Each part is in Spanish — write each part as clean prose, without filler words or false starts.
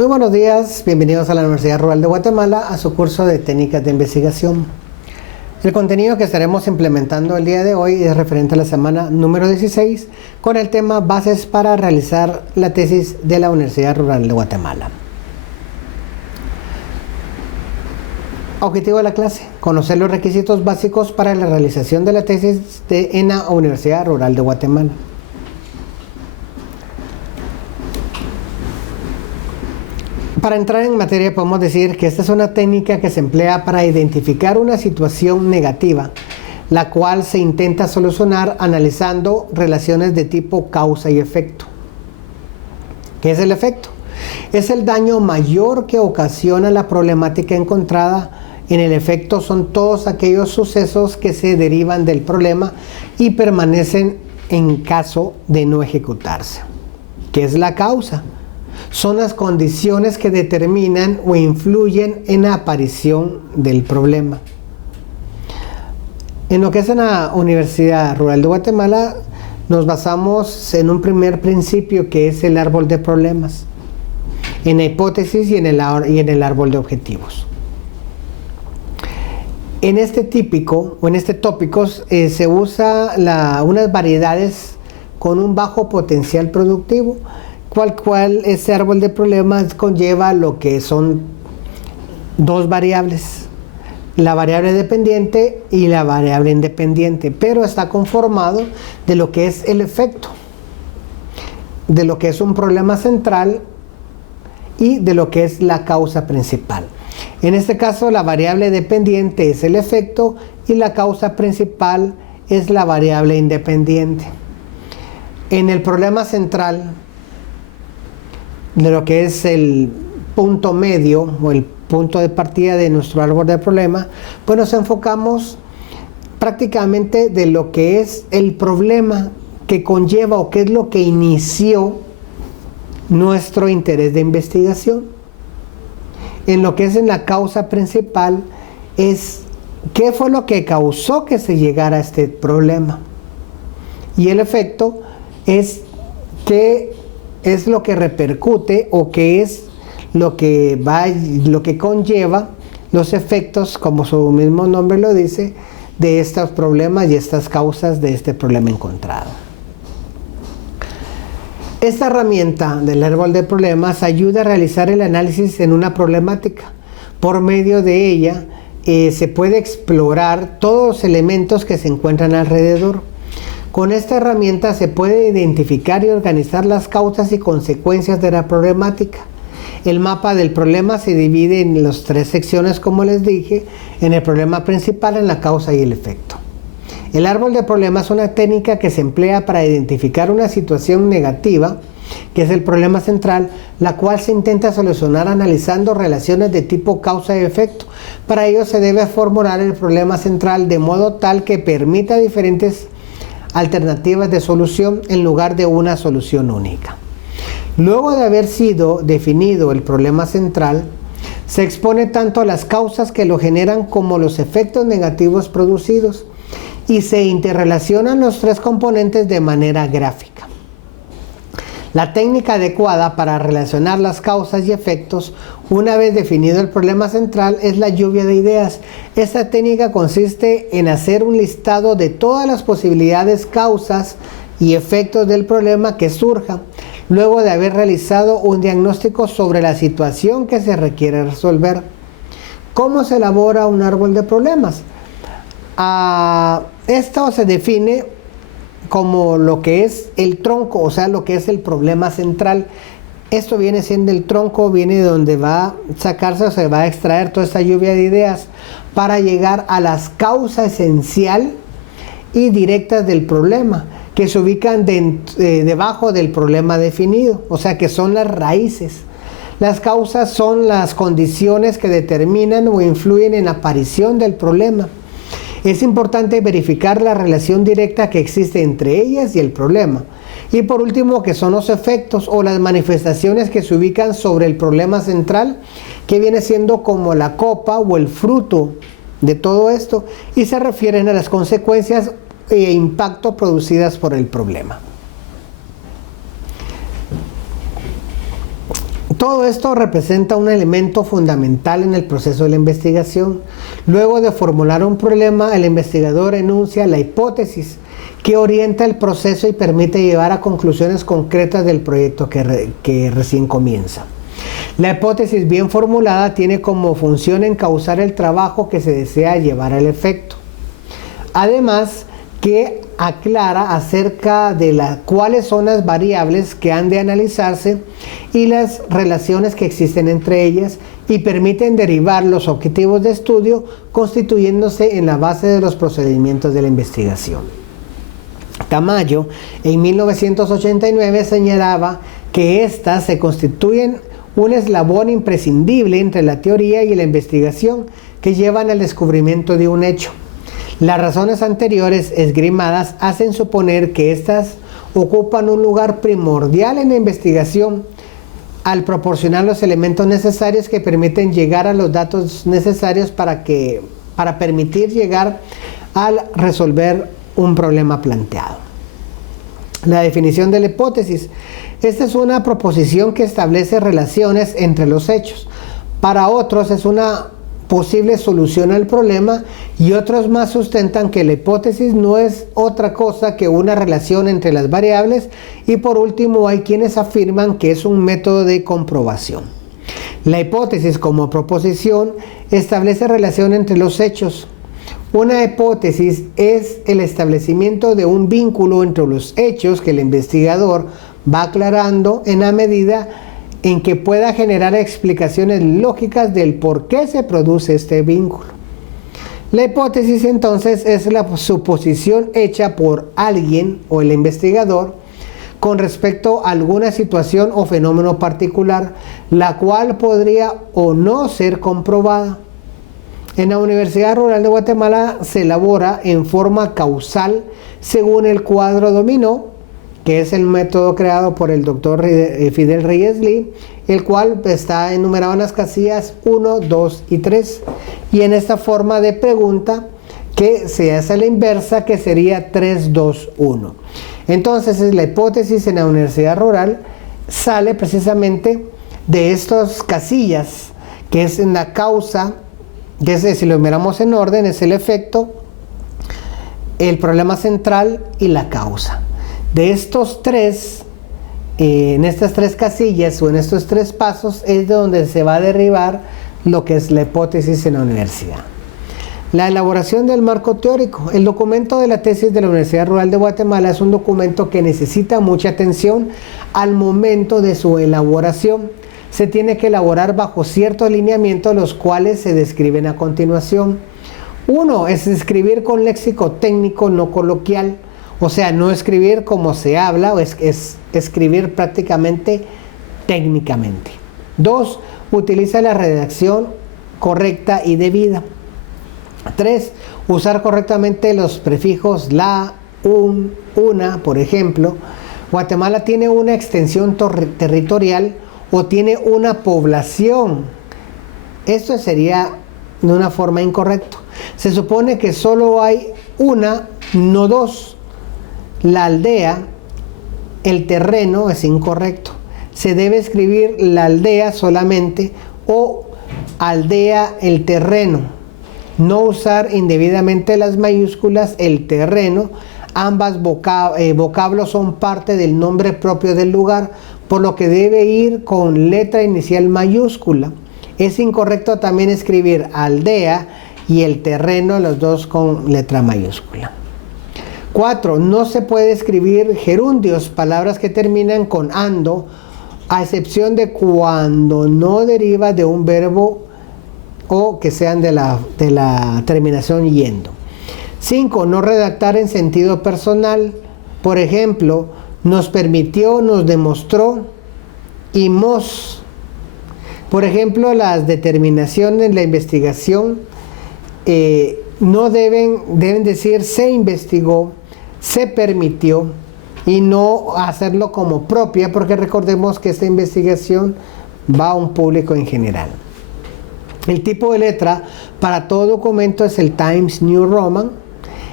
Muy buenos días, bienvenidos a la Universidad Rural de Guatemala a su curso de técnicas de investigación. El contenido que estaremos implementando el día de hoy es referente a la semana número 16 con el tema Bases para realizar la tesis de la Universidad Rural de Guatemala. Objetivo de la clase: conocer los requisitos básicos para la realización de la tesis en la Universidad Rural de Guatemala. Para entrar en materia podemos decir que esta es una técnica que se emplea para identificar una situación negativa, la cual se intenta solucionar analizando relaciones de tipo causa y efecto. ¿Qué es el efecto? Es el daño mayor que ocasiona la problemática encontrada. En el efecto son todos aquellos sucesos que se derivan del problema y permanecen en caso de no ejecutarse. ¿Qué es la causa? Son las condiciones que determinan o influyen en la aparición del problema. En lo que es en la Universidad Rural de Guatemala, nos basamos en un primer principio que es el árbol de problemas, en la hipótesis y en el árbol de objetivos. En este tópico se usa unas variedades con un bajo potencial productivo, cual ese árbol de problemas conlleva lo que son dos variables, la variable dependiente y la variable independiente, pero está conformado de lo que es el efecto, de lo que es un problema central y de lo que es la causa principal. En este caso, la variable dependiente es el efecto y la causa principal es la variable independiente. En el problema central, de lo que es el punto medio o el punto de partida de nuestro árbol de problema, pues nos enfocamos prácticamente de lo que es el problema que conlleva o qué es lo que inició nuestro interés de investigación. En lo que es en la causa principal es qué fue lo que causó que se llegara a este problema. Y el efecto es qué es lo que repercute o qué es lo que conlleva los efectos, como su mismo nombre lo dice, de estos problemas y estas causas de este problema encontrado. Esta herramienta del árbol de problemas ayuda a realizar el análisis en una problemática. Por medio de ella se puede explorar todos los elementos que se encuentran alrededor. Con esta herramienta se puede identificar y organizar las causas y consecuencias de la problemática. El mapa del problema se divide en las tres secciones, como les dije, en el problema principal, en la causa y el efecto. El árbol de problemas es una técnica que se emplea para identificar una situación negativa, que es el problema central, la cual se intenta solucionar analizando relaciones de tipo causa y efecto. Para ello se debe formular el problema central de modo tal que permita diferentes alternativas de solución en lugar de una solución única. Luego de haber sido definido el problema central, se expone tanto las causas que lo generan como los efectos negativos producidos y se interrelacionan los tres componentes de manera gráfica. La técnica adecuada para relacionar las causas y efectos, una vez definido el problema central, es la lluvia de ideas. Esta técnica consiste en hacer un listado de todas las posibilidades, causas y efectos del problema que surja, luego de haber realizado un diagnóstico sobre la situación que se requiere resolver. ¿Cómo se elabora un árbol de problemas? Esto se define como lo que es el tronco, o sea, lo que es el problema central. Esto viene siendo el tronco, viene de donde va a sacarse o se va a extraer toda esta lluvia de ideas para llegar a las causas esencial y directas del problema, que se ubican debajo del problema definido, o sea, que son las raíces. Las causas son las condiciones que determinan o influyen en la aparición del problema. Es importante verificar la relación directa que existe entre ellas y el problema. Y por último, que son los efectos o las manifestaciones que se ubican sobre el problema central, que viene siendo como la copa o el fruto de todo esto, y se refieren a las consecuencias e impacto producidas por el problema. Todo esto representa un elemento fundamental en el proceso de la investigación. Luego de formular un problema, el investigador enuncia la hipótesis que orienta el proceso y permite llevar a conclusiones concretas del proyecto que recién comienza. La hipótesis bien formulada tiene como función encauzar el trabajo que se desea llevar al efecto. Además, que aclara acerca de cuáles son las variables que han de analizarse y las relaciones que existen entre ellas y permiten derivar los objetivos de estudio constituyéndose en la base de los procedimientos de la investigación. Tamayo, en 1989, señalaba que éstas se constituyen un eslabón imprescindible entre la teoría y la investigación que llevan al descubrimiento de un hecho. Las razones anteriores esgrimadas hacen suponer que éstas ocupan un lugar primordial en la investigación al proporcionar los elementos necesarios que permiten llegar a los datos necesarios para permitir llegar al resolver un problema planteado. La definición de la hipótesis. Esta es una proposición que establece relaciones entre los hechos. Para otros es una posible solución al problema y otros más sustentan que la hipótesis no es otra cosa que una relación entre las variables y por último hay quienes afirman que es un método de comprobación. La hipótesis como proposición establece relación entre los hechos. Una hipótesis es el establecimiento de un vínculo entre los hechos que el investigador va aclarando en la medida en que pueda generar explicaciones lógicas del por qué se produce este vínculo. La hipótesis entonces es la suposición hecha por alguien o el investigador con respecto a alguna situación o fenómeno particular, la cual podría o no ser comprobada. En la Universidad Rural de Guatemala se elabora en forma causal según el cuadro dominó, que es el método creado por el doctor Fidel Reyes Lee, el cual está enumerado en las casillas 1, 2 y 3. Y en esta forma de pregunta que se hace a la inversa, que sería 3, 2, 1. Entonces la hipótesis en la Universidad Rural sale precisamente de estas casillas, que es en la causa, que es, si lo miramos en orden, es el efecto, el problema central y la causa. De estos tres, en estas tres casillas o en estos tres pasos es de donde se va a derivar lo que es la hipótesis en la universidad. La elaboración del marco teórico. El documento de la tesis de la Universidad Rural de Guatemala es un documento que necesita mucha atención al momento de su elaboración. Se tiene que elaborar bajo ciertos lineamientos, los cuales se describen a continuación. Uno es escribir con léxico técnico, no coloquial. O sea, no escribir como se habla, es escribir prácticamente técnicamente. 2. Utiliza la redacción correcta y debida. 3. Usar correctamente los prefijos la, una, por ejemplo. Guatemala tiene una extensión territorial o tiene una población. Esto sería de una forma incorrecta. Se supone que solo hay una, no dos. La aldea, el terreno es incorrecto. Se debe escribir la aldea solamente o aldea, el terreno. No usar indebidamente las mayúsculas, el terreno. Ambas vocablos son parte del nombre propio del lugar, por lo que debe ir con letra inicial mayúscula. Es incorrecto también escribir aldea y el terreno, los dos con letra mayúscula. 4. No se puede escribir gerundios, palabras que terminan con ando, a excepción de cuando no deriva de un verbo o que sean de la terminación yendo. 5. No redactar en sentido personal. Por ejemplo, nos permitió, nos demostró y mos. Por ejemplo, las determinaciones en la investigación no deben decir se investigó, se permitió y no hacerlo como propia, porque recordemos que esta investigación va a un público en general. El tipo de letra para todo documento es el Times New Roman.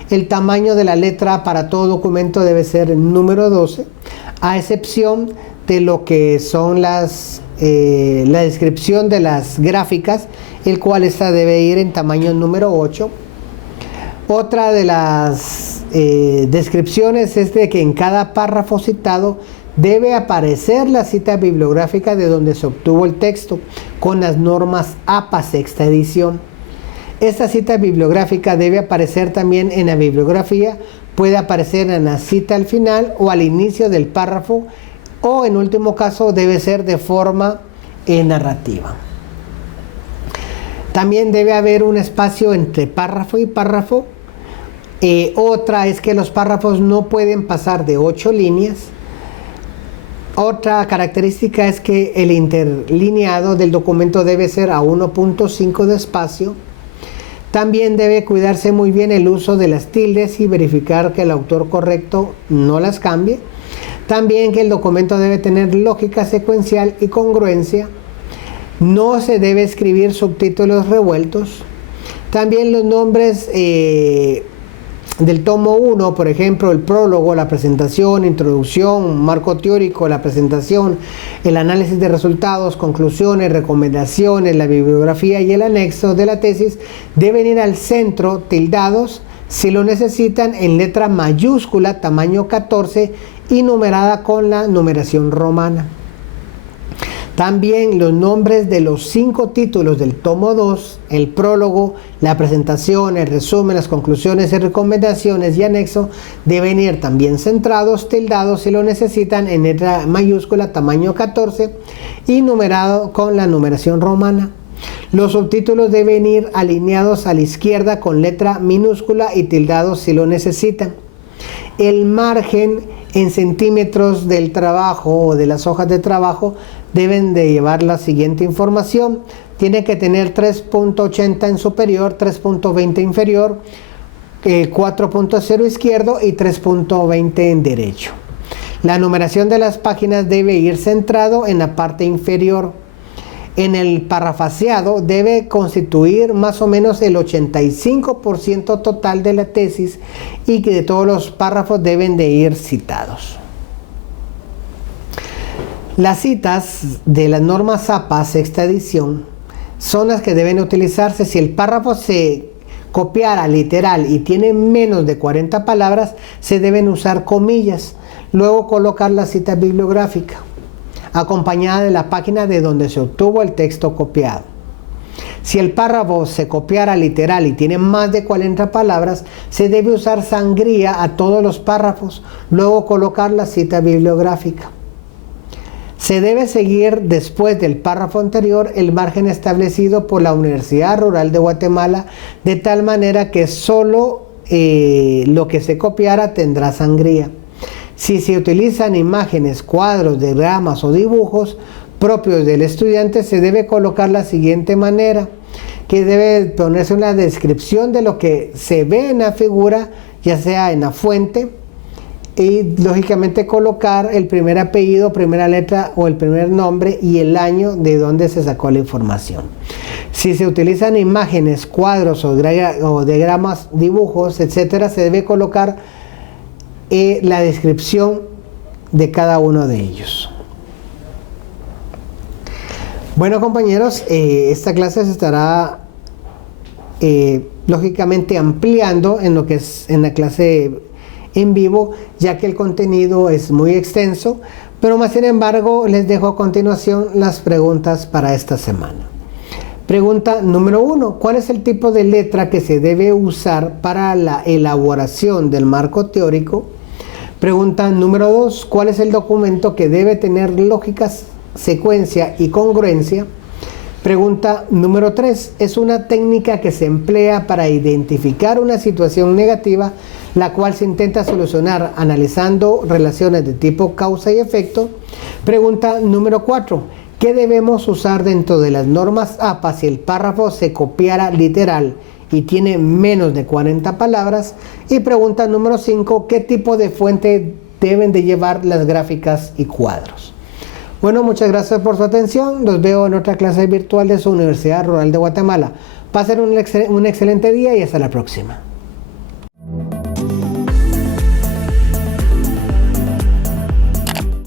El tamaño de la letra para todo documento debe ser el número 12, a excepción de lo que son las la descripción de las gráficas, el cual esta debe ir en tamaño número 8. Otra de las descripciones es de que en cada párrafo citado debe aparecer la cita bibliográfica de donde se obtuvo el texto con las normas APA sexta edición. Esta cita bibliográfica debe aparecer también en la bibliografía, puede aparecer en la cita al final o al inicio del párrafo, o en último caso debe ser de forma narrativa. También debe haber un espacio entre párrafo y párrafo. Otra es que los párrafos no pueden pasar de 8 líneas. Otra característica es que el interlineado del documento debe ser a 1.5 de espacio. También debe cuidarse muy bien el uso de las tildes y verificar que el autor correcto no las cambie. También que el documento debe tener lógica secuencial y congruencia. No se debe escribir subtítulos revueltos. También los nombres del tomo 1, por ejemplo, el prólogo, la presentación, introducción, marco teórico, la presentación, el análisis de resultados, conclusiones, recomendaciones, la bibliografía y el anexo de la tesis deben ir al centro, tildados, si lo necesitan, en letra mayúscula, tamaño 14 y numerada con la numeración romana. También los nombres de los 5 títulos del tomo 2, el prólogo, la presentación, el resumen, las conclusiones y recomendaciones y anexo deben ir también centrados, tildados si lo necesitan en letra mayúscula tamaño 14 y numerado con la numeración romana. Los subtítulos deben ir alineados a la izquierda con letra minúscula y tildados si lo necesitan. El margen en centímetros del trabajo o de las hojas de trabajo deben de llevar la siguiente información. Tiene que tener 3.80 en superior, 3.20 inferior, 4.0 izquierdo y 3.20 en derecho. La numeración de las páginas debe ir centrado en la parte inferior. En el parafraseado debe constituir más o menos el 85% total de la tesis y que de todos los párrafos deben de ir citados. Las citas de las normas APA sexta edición son las que deben utilizarse si el párrafo se copiara literal y tiene menos de 40 palabras, se deben usar comillas, luego colocar la cita bibliográfica acompañada de la página de donde se obtuvo el texto copiado. Si el párrafo se copiara literal y tiene más de 40 palabras, se debe usar sangría a todos los párrafos, luego colocar la cita bibliográfica. Se debe seguir después del párrafo anterior el margen establecido por la Universidad Rural de Guatemala, de tal manera que solo lo que se copiara tendrá sangría. Si se utilizan imágenes, cuadros, diagramas o dibujos propios del estudiante, se debe colocar la siguiente manera, que debe ponerse una descripción de lo que se ve en la figura, ya sea en la fuente, y lógicamente colocar el primer apellido, primera letra o el primer nombre y el año de donde se sacó la información. Si se utilizan imágenes, cuadros o diagramas, dibujos, etcétera, se debe colocar la descripción de cada uno de ellos. Bueno, compañeros, esta clase se estará lógicamente ampliando en lo que es en la clase en vivo, ya que el contenido es muy extenso, pero más sin embargo les dejo a continuación las preguntas para esta semana. Pregunta número 1. ¿Cuál es el tipo de letra que se debe usar para la elaboración del marco teórico? Pregunta número 2. ¿Cuál es el documento que debe tener lógica, secuencia y congruencia? Pregunta número 3. ¿Es una técnica que se emplea para identificar una situación negativa, la cual se intenta solucionar analizando relaciones de tipo causa y efecto? Pregunta número 4. ¿Qué debemos usar dentro de las normas APA si el párrafo se copiara literal y tiene menos de 40 palabras? Y pregunta número 5. ¿Qué tipo de fuente deben de llevar las gráficas y cuadros? Bueno, muchas gracias por su atención. Los veo en otra clase virtual de su Universidad Rural de Guatemala. Pasen un excelente día y hasta la próxima.